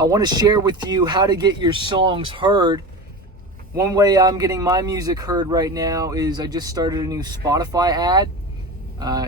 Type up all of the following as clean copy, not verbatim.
I want to share with you how to get your songs heard. One way I'm getting my music heard right now is I just started a new Spotify ad.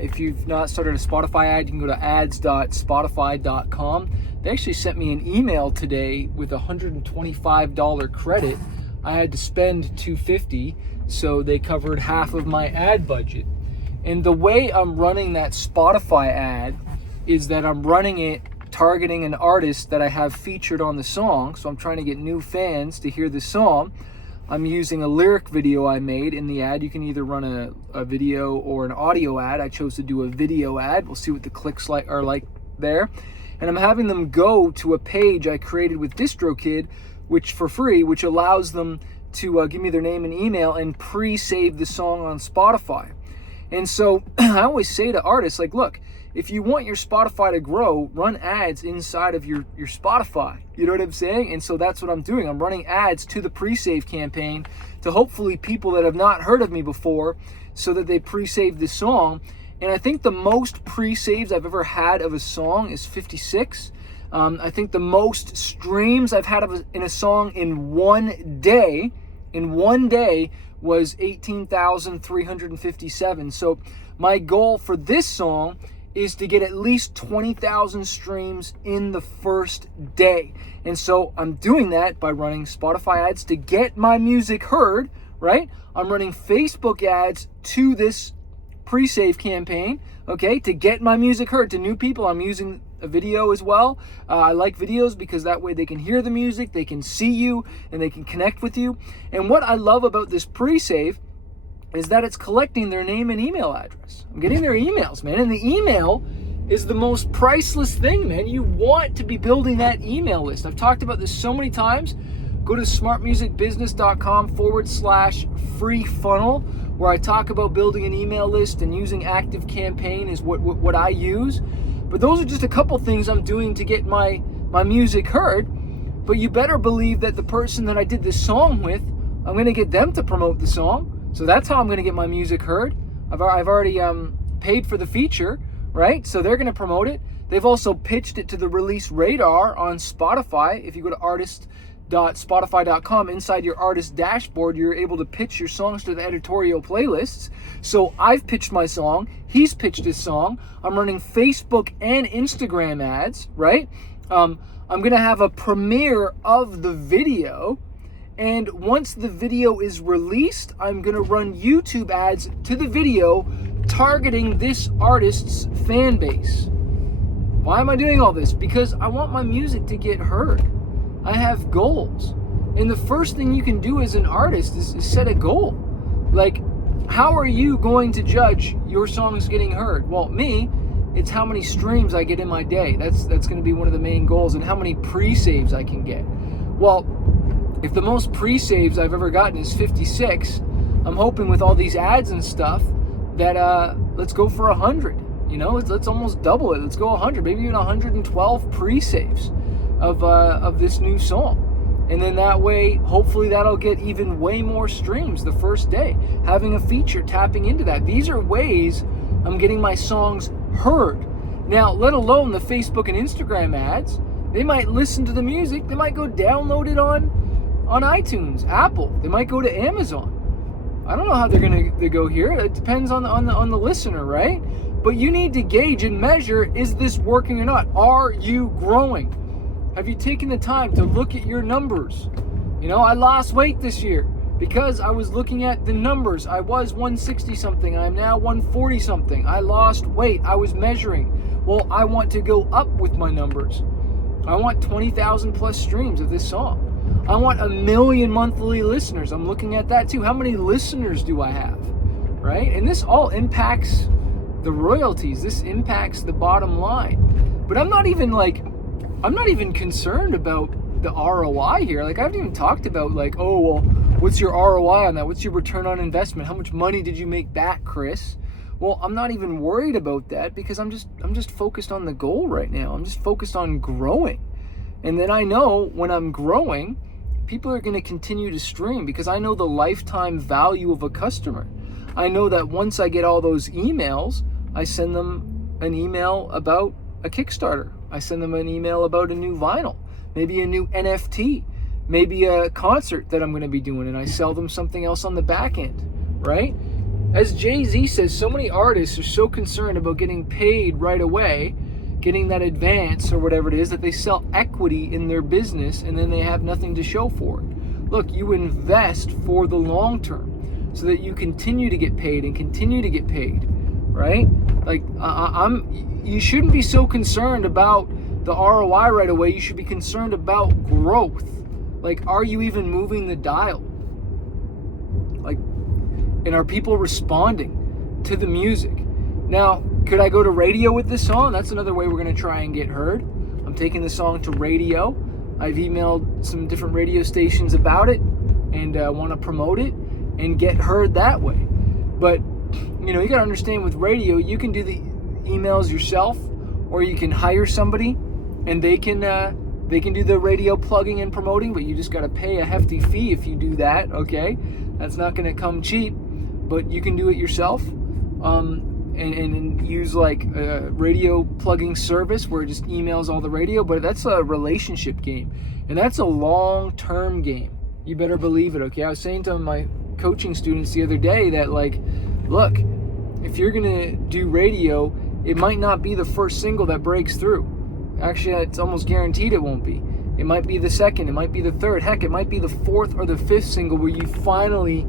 If you've not started a Spotify ad, you can go to ads.spotify.com. They actually sent me an email today with $125 credit. I had to spend $250, so they covered half of my ad budget. And the way I'm running that Spotify ad is that I'm running it targeting an artist that I have featured on the song. So I'm trying to get new fans to hear the song. I'm using a lyric video I made in the ad. You can either run a video or an audio ad. I chose to do a video ad. We'll see what the clicks are like there. And I'm having them go to a page I created with DistroKid, which for free, which allows them to give me their name and email and pre-save the song on Spotify. And so I always say to artists, like, look, if you want your Spotify to grow, run ads inside of your Spotify. You know what I'm saying? And so that's what I'm doing. I'm running ads to the pre-save campaign to hopefully people that have not heard of me before so that they pre-save the song. And I think the most pre-saves I've ever had of a song is 56. I think the most streams I've had in a song in one day was 18,357. So my goal for this song is to get at least 20,000 streams in the first day. And so I'm doing that by running Spotify ads to get my music heard, right? I'm running Facebook ads to this pre-save campaign, okay, to get my music heard to new people. I'm using a video as well. I like videos because that way they can hear the music, they can see you, and they can connect with you. And what I love about this pre-save is that it's collecting their name and email address. I'm getting their emails, man. And the email is the most priceless thing, man. You want to be building that email list. I've talked about this so many times. Go to smartmusicbusiness.com/free funnel, where I talk about building an email list and using Active Campaign is what I use. But those are just a couple things I'm doing to get my music heard. But you better believe that the person that I did this song with, I'm going to get them to promote the song. So that's how I'm going to get my music heard. I've already paid for the feature, right? So they're going to promote it. They've also pitched it to the release radar on Spotify. If you go to artist.spotify.com, inside your artist dashboard, you're able to pitch your songs to the editorial playlists. So I've pitched my song. He's pitched his song. I'm running Facebook and Instagram ads, right? I'm going to have a premiere of the video. And once the video is released, I'm going to run YouTube ads to the video targeting this artist's fan base. Why am I doing all this? Because I want my music to get heard. I have goals. And the first thing you can do as an artist is set a goal. Like, how are you going to judge your songs getting heard? Well, me, it's how many streams I get in my day. That's going to be one of the main goals, and how many pre-saves I can get. Well, if the most pre-saves I've ever gotten is 56, I'm hoping with all these ads and stuff that let's go for 100. You know, let's almost double it. Let's go 100, maybe even 112 pre-saves of this new song. And then that way, hopefully that'll get even way more streams the first day. Having a feature, tapping into that. These are ways I'm getting my songs heard. Now, let alone the Facebook and Instagram ads. They might listen to the music. They might go download it on iTunes, Apple. They might go to Amazon. I don't know how they're going to go here. It depends on the listener, right? But you need to gauge and measure, is this working or not? Are you growing? Have you taken the time to look at your numbers? You know, I lost weight this year because I was looking at the numbers. I was 160 something. I'm now 140 something. I lost weight. I was measuring. Well, I want to go up with my numbers. I want 20,000 plus streams of this song. I want 1 million monthly listeners. I'm looking at that too. How many listeners do I have? Right? And this all impacts the royalties. This impacts the bottom line. But I'm not even concerned about the ROI here. Like, I haven't even talked about like, oh, well, what's your ROI on that? What's your return on investment? How much money did you make back, Chris? Well, I'm not even worried about that because I'm just focused on the goal right now. I'm just focused on growing. And then I know when I'm growing, people are going to continue to stream because I know the lifetime value of a customer. I know that once I get all those emails, I send them an email about a Kickstarter. I send them an email about a new vinyl. maybe a new NFT, maybe a concert that I'm going to be doing, and I sell them something else on the back end, right? As Jay-Z says, so many artists are so concerned about getting paid right away, getting that advance or whatever it is, that they sell equity in their business and then they have nothing to show for it. Look, you invest for the long term so that you continue to get paid and continue to get paid, right? Like, you shouldn't be so concerned about the ROI right away. You should be concerned about growth. Like, are you even moving the dial? Like, and are people responding to the music? Now, could I go to radio with this song? That's another way we're going to try and get heard. I'm taking the song to radio. I've emailed some different radio stations about it and want to promote it and get heard that way. But, you got to understand, with radio, you can do the emails yourself, or you can hire somebody and they can do the radio plugging and promoting, but you just got to pay a hefty fee if you do that, okay? That's not going to come cheap, but you can do it yourself. And use like a radio plugging service where it just emails all the radio, but that's a relationship game, and that's a long-term game. You better believe it, okay? I was saying to my coaching students the other day that, like, look, if you're gonna do radio, it might not be the first single that breaks through. Actually, it's almost guaranteed it won't be. It might be the second, it might be the third, heck, it might be the fourth or the fifth single where you finally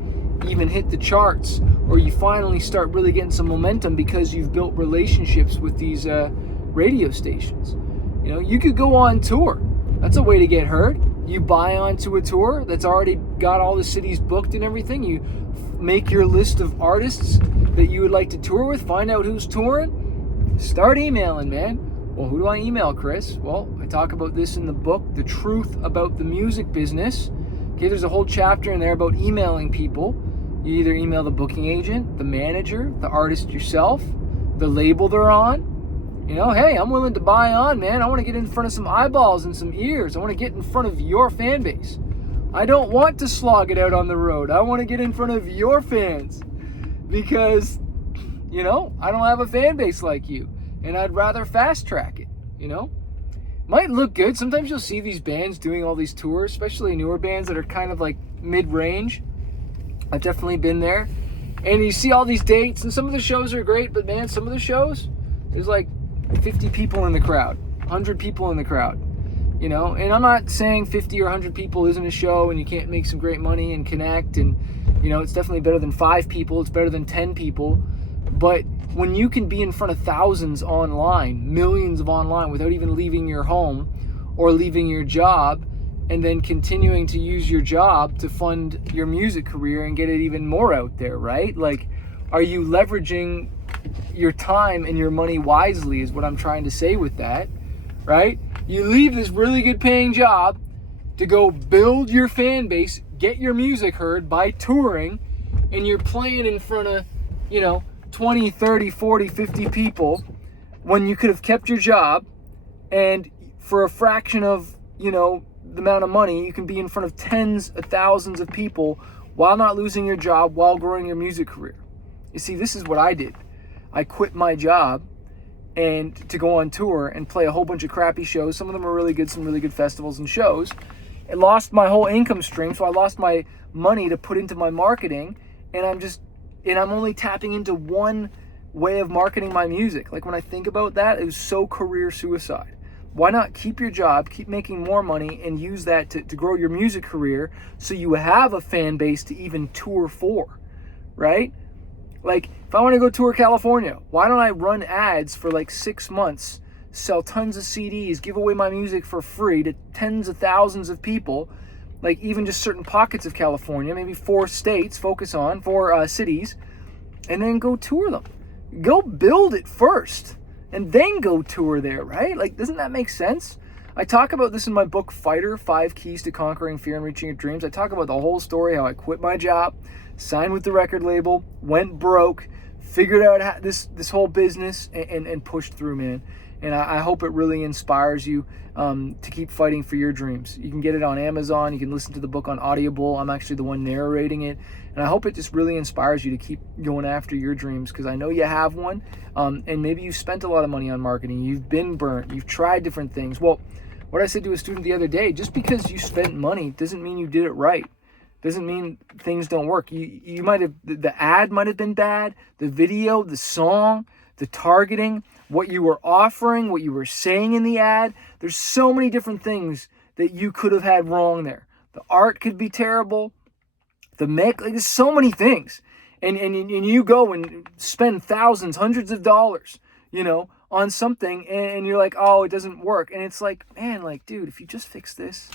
even hit the charts, or you finally start really getting some momentum because you've built relationships with these radio stations. You could go on tour. That's a way to get heard. You buy onto a tour that's already got all the cities booked and everything. You make your list of artists that you would like to tour with, find out who's touring, start emailing, man. Well, who do I email, Chris? Well, I talk about this in the book, The Truth About the Music Business. Okay, there's a whole chapter in there about emailing people. You either email the booking agent, the manager, the artist yourself, the label they're on. Hey, I'm willing to buy on, man. I want to get in front of some eyeballs and some ears. I want to get in front of your fan base. I don't want to slog it out on the road. I want to get in front of your fans because, I don't have a fan base like you, and I'd rather fast track it, Might look good. Sometimes you'll see these bands doing all these tours, especially newer bands that are kind of like mid-range. I've definitely been there. And you see all these dates, and some of the shows are great, but man, some of the shows, there's like 50 people in the crowd, 100 people in the crowd, And I'm not saying 50 or 100 people isn't a show and you can't make some great money and connect, and, it's definitely better than 5 people, it's better than 10 people. But when you can be in front of thousands online, millions of online, without even leaving your home or leaving your job, and then continuing to use your job to fund your music career and get it even more out there, right? Like, are you leveraging your time and your money wisely is what I'm trying to say with that, right? You leave this really good paying job to go build your fan base, get your music heard by touring, and you're playing in front of, 20, 30, 40, 50 people when you could have kept your job, and for a fraction of, the amount of money, you can be in front of tens of thousands of people while not losing your job, while growing your music career. You see, this is what I did. I quit my job and to go on tour and play a whole bunch of crappy shows. Some of them are really good, some really good festivals and shows. It lost my whole income stream, so I lost my money to put into my marketing, and I'm only tapping into one way of marketing my music. Like, when I think about that, it was so career suicide. Why not keep your job, keep making more money, and use that to grow your music career so you have a fan base to even tour for, right? Like, if I want to go tour California, why don't I run ads for like 6 months, sell tons of CDs, give away my music for free to tens of thousands of people, like even just certain pockets of California, maybe 4 states, focus on 4 cities, and then go tour them. Go build it first, and then go tour there, right? Like, doesn't that make sense? I talk about this in my book, Fighter, 5 Keys to Conquering Fear and Reaching Your Dreams. I talk about the whole story, how I quit my job, signed with the record label, went broke, figured out how this whole business, and pushed through, man. And I hope it really inspires you to keep fighting for your dreams. You can get it on Amazon. You can listen to the book on Audible. I'm actually the one narrating it. And I hope it just really inspires you to keep going after your dreams, because I know you have one. And maybe you've spent a lot of money on marketing. You've been burnt. You've tried different things. Well, what I said to a student the other day, just because you spent money doesn't mean you did it right. Doesn't mean things don't work. You might have, the ad might have been bad, the video, the song, the targeting, what you were offering, what you were saying in the ad. There's so many different things that you could have had wrong there. The art could be terrible. Like, there's so many things. And you go and spend thousands, hundreds of dollars, on something, and you're like, oh, it doesn't work. And it's like, man, like, dude, if you just fix this,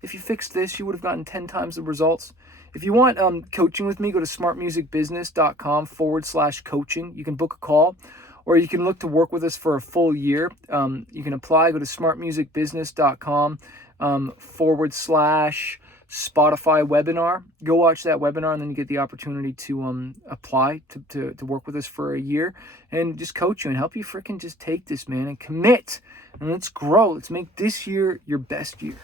if you fixed this, you would have gotten 10 times the results. If you want coaching with me, go to smartmusicbusiness.com/coaching. You can book a call, or you can look to work with us for a full year. You can apply. Go to smartmusicbusiness.com/Spotify webinar. Go watch that webinar, and then you get the opportunity to apply to work with us for a year and just coach you and help you freaking just take this, man, and commit. And let's grow. Let's make this year your best year.